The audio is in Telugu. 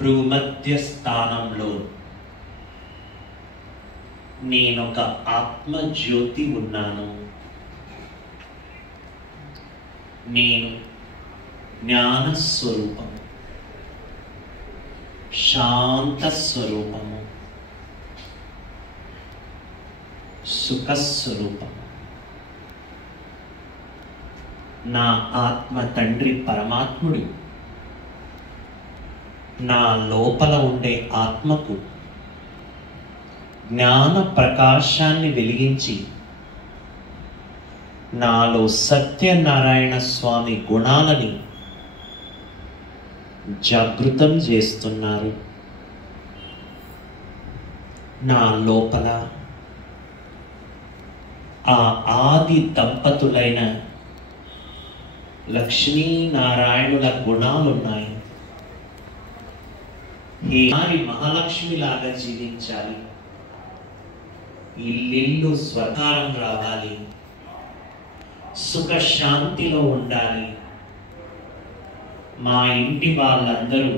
భూమధ్య స్థానంలో నేనొక ఆత్మజ్యోతి ఉన్నాను. నేను జ్ఞానస్వరూపము, శాంత స్వరూపము, సుఖస్వరూపము. నా ఆత్మ తండ్రి పరమాత్ముడు నా లోపల ఉండే ఆత్మకు జ్ఞాన ప్రకాశాన్ని వెలిగించి నాలో సత్యనారాయణ స్వామి గుణాలని జాగృతం చేస్తున్నారు. నా లోపల ఆ ఆది దంపతులైన లక్ష్మీనారాయణుల గుణాలున్నాయి. వారి మహాలక్ష్మిలాగా జీవించాలి, ఇల్లు స్వకారం రావాలి, సుఖశాంతిలో ఉండాలి. మా ఇంటి వాళ్ళందరూ